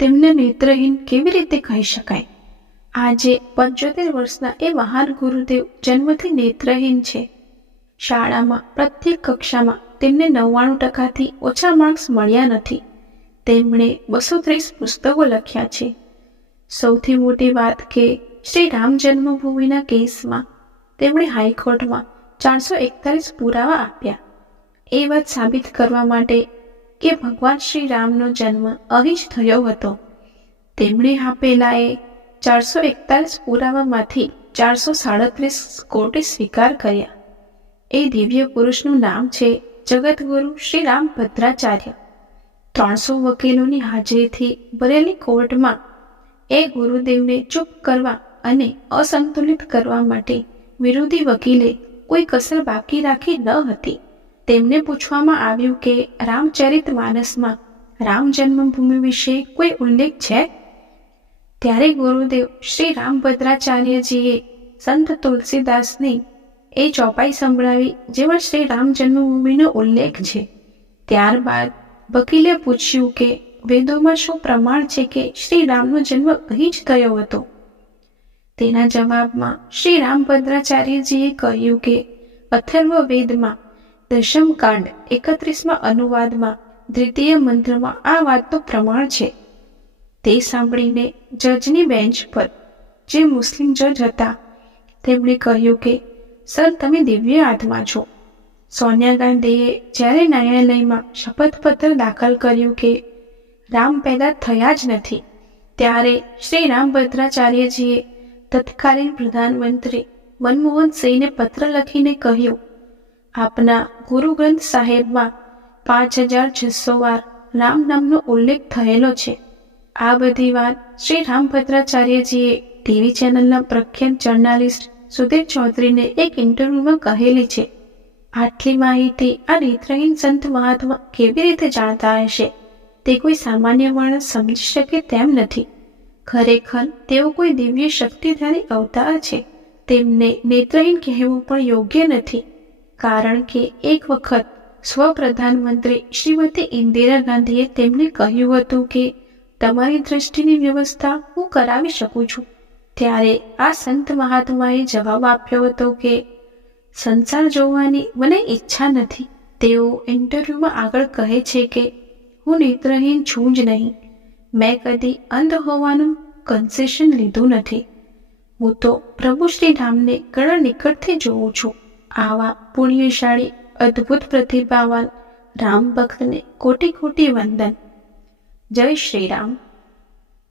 તેમને નેત્રહીન કેવી રીતે કહી શકાય? આજે પંચોતેર વર્ષના એ મહાન ગુરુદેવ જન્મથી નેત્રહીન છે. શાળામાં, પ્રત્યેક કક્ષામાં તેમને નવ્વાણું ટકાથી ઓછા માર્ક્સ મળ્યા નથી. તેમણે બસો ત્રીસ પુસ્તકો લખ્યા છે. સૌથી મોટી વાત કે, શ્રી રામ જન્મભૂમિના કેસમાં તેમણે હાઈકોર્ટમાં ચારસો એકતાલીસ પુરાવા આપ્યા. એ વાત સાબિત કરવા માટે કે ભગવાન શ્રી રામનો જન્મ અહીં જ થયો હતો. તેમણે આપેલા એ ચારસો એકતાલીસ પુરાવામાંથી ચારસો સાડત્રીસ કોર્ટે સ્વીકાર કર્યા. એ દિવ્ય પુરુષનું નામ છે જગતગુરુ શ્રી રામ ભદ્રાચાર્ય. ત્રણસો વકીલોની હાજરીથી ભરેલી કોર્ટમાં એ ગુરુદેવને ચૂપ કરવા અને અસંતુલિત કરવા માટે વિરોધી વકીલે કોઈ કસર બાકી રાખી ન હતી. તેમને પૂછવામાં આવ્યું કે, રામચરિત માનસમાં રામ જન્મભૂમિ વિશે કોઈ ઉલ્લેખ છે? ત્યારે ગુરુદેવ શ્રી રામભદ્રાચાર્યજીએ સંત તુલસીદાસની એ ચોપાઈ સંભળાવી, જેમાં શ્રી રામ જન્મભૂમિનો ઉલ્લેખ છે. ત્યારબાદ વકીલે પૂછ્યું કે, વેદોમાં શું પ્રમાણ છે કે શ્રી રામનો જન્મ અહીં જ થયો હતો? તેના જવાબમાં શ્રી રામભદ્રાચાર્યજીએ કહ્યું કે અથર્વ વેદમાં દશમ કાંડ એકત્રીસમાં અનુવાદમાં દ્વિતીય મંત્રમાં આ વાતનું પ્રમાણ છે. તે સાંભળીને જજની બેન્ચ પર, જે મુસ્લિમ જજ હતા, તેમણે કહ્યું કે, સર, તમે દિવ્ય આત્મા છો. સોનિયા ગાંધીએ જ્યારે ન્યાયાલયમાં શપથપત્ર દાખલ કર્યું કે રામ પેદા થયા જ નથી, ત્યારે શ્રી રામભદ્રાચાર્યજીએ તત્કાલીન પ્રધાનમંત્રી મનમોહન સિંહને પત્ર લખીને કહ્યું આપના ગુરુ ગ્રંથ સાહેબમાં પાંચ હજાર છસો વાર રામ નામનો ઉલ્લેખ થયેલો છે. આ બધી વાત શ્રી રામભદ્રાચાર્યજીએ ટીવી ચેનલના પ્રખ્યાત જર્નાલિસ્ટ સુધીર ચૌધરીને એક ઇન્ટરવ્યૂમાં કહેલી છે. આટલી માહિતી આ નેત્રહીન સંત મહાત્મા કેવી રીતે જાણતા હશે? તે કોઈ સામાન્ય માણસ સમજી શકે તેમ નથી. ખરેખર, તેઓ કોઈ દિવ્ય શક્તિધારી અવતાર છે. તેમને નેત્રહીન કહેવું પણ યોગ્ય નથી. કારણ કે એક વખત સ્વપ્રધાનમંત્રી શ્રીમતી ઇન્દિરા ગાંધીએ તેમને કહ્યું હતું કે, તમારી દ્રષ્ટિની વ્યવસ્થા હું કરાવી શકું છું. ત્યારે આ સંત મહાત્માએ જવાબ આપ્યો હતો કે, સંસાર જોવાની મને ઈચ્છા નથી. તેઓ ઇન્ટરવ્યૂમાં આગળ કહે છે કે, હું નેત્રહીન છું જ નહીં. મેં કદી અંધ હોવાનું કન્સેશન લીધું નથી. હું તો પ્રભુ શ્રી રામને ઘણા નિકટથી જોઉં છું. આવા પુણ્યશાળી અદ્ભુત પ્રતિભાવાન રામ ભક્તને કોટી કોટી વંદન. જય શ્રી રામ.